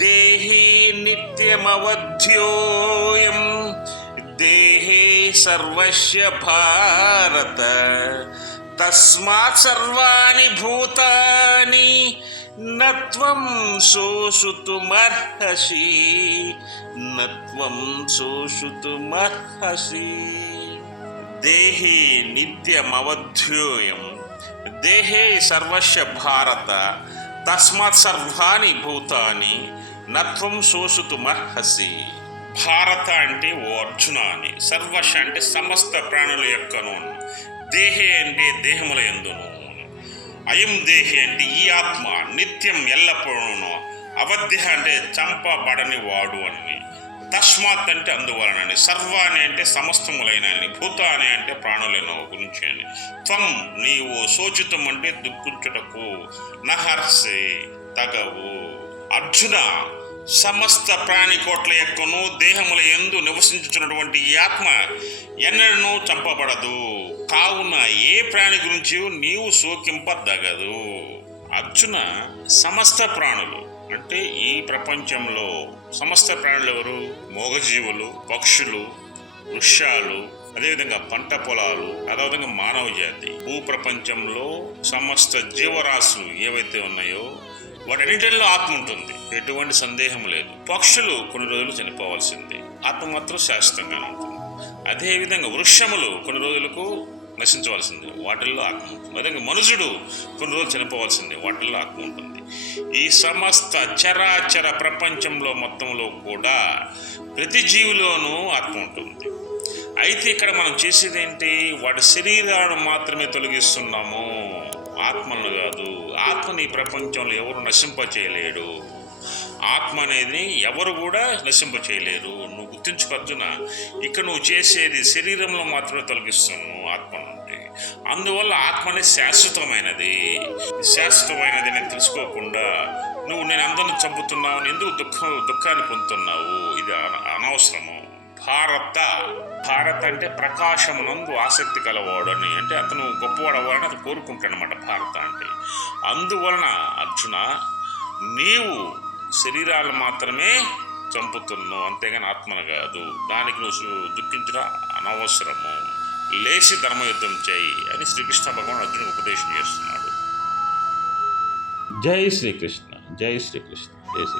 దేహి నిత్యమవధ్యోయం దేహే సర్వస్య భారత తస్మాత్ సర్వాణి భూతాని నత్వం శోషితుమర్హసి నత్వం శోషితుమర్హసి. దేహి నిత్యమవధ్యోయం దేహే సర్వస్య భారత తస్మాత్ సర్వాణి భూతాని నత్వం శోషితుమర్హసి. భారత అంటే ఓ అర్జున అని, సర్వశ అంటే సమస్త ప్రాణుల యొక్కను, దేహే అంటే దేహముల యందును, అయం దేహి అంటే ఈ ఆత్మ నిత్యం ఎల్లప్పుడూ, అవధ్య అంటే చంపబడని వాడు అని, తస్మాత్ అంటే అందువలనని, సర్వాణి అంటే సమస్తములైనని, భూతాని అంటే ప్రాణులైన గురించి అని, త్వం నీవు, శోచితం అంటే దుఃఖించుటకు, నహర్సే తగవు. అర్జున, సమస్త ప్రాణికోట్ల యొక్కను దేహముల యందు నివసించుచున్నటువంటి ఈ ఆత్మ ఎన్నడూ చంపబడదు, కావున ఏ ప్రాణి గురించి నీవు శోకింపదగదు. అర్జున, సమస్త ప్రాణులు అంటే ఈ ప్రపంచంలో సమస్త ప్రాణులు ఎవరు? మూగజీవులు, పక్షులు, వృక్షాలు, అదేవిధంగా పంట పొలాలు, అదేవిధంగా మానవ జాతి. భూప్రపంచంలో సమస్త జీవరాశులు ఏవైతే ఉన్నాయో వాటన్నిటిలో ఆత్మ ఉంటుంది, ఎటువంటి సందేహం లేదు. పక్షులు కొన్ని రోజులు చనిపోవాల్సిందే, ఆత్మ మాత్రం శాశ్వతంగానే ఉంటుంది. అదేవిధంగా వృక్షములు కొన్ని రోజులకు నశించవలసిందే, వాటిల్లో ఆత్మ ఉంటుంది. అదేవిధంగా మనుషుడు కొన్ని రోజులు చనిపోవాల్సిందే, వాటిల్లో ఆత్మ ఉంటుంది. ఈ సమస్త చరాచర ప్రపంచంలో మొత్తంలో కూడా ప్రతి జీవిలోనూ ఆత్మ ఉంటుంది. అయితే ఇక్కడ మనం చేసేది ఏంటి? వాటి శరీరాలను మాత్రమే తొలగిస్తున్నాము, ఆత్మను కాదు. ఆత్మని ఈ ప్రపంచంలో ఎవరు నశింపచేయలేడు. ఆత్మ అనేది ఎవరు కూడా నశింపచేయలేరు. నువ్వు గుర్తించుకొచ్చున, ఇక్కడ నువ్వు చేసేది శరీరంలో మాత్రమే తొలగిస్తున్నావు ఆత్మ నుండి. అందువల్ల ఆత్మ అనేది శాశ్వతమైనది. శాశ్వతమైనది నేను తెలుసుకోకుండా నువ్వు నేను అందరిని చంపుతున్నావు, ఎందుకు దుఃఖాన్ని పొందుతున్నావు? ఇది అనవసరము. భారత అంటే ప్రకాశమునందు ఆసక్తి కలవాడు అని, అంటే అతను గొప్పవాడు అవ్వాలని అతను కోరుకుంటాడు అన్నమాట భారత అంటే. అందువలన అర్జున, నీవు శరీరాలు మాత్రమే చంపుతున్నావు, అంతేగాని ఆత్మను కాదు. దానికి నువ్వు దుఃఖించడం అనవసరము. లేచి ధర్మయుద్ధం చేయి అని శ్రీకృష్ణ భగవాన్ అర్జునుడికి ఉపదేశం చేస్తున్నాడు. జై శ్రీకృష్ణ, జై శ్రీకృష్ణ, జై శ్రీ.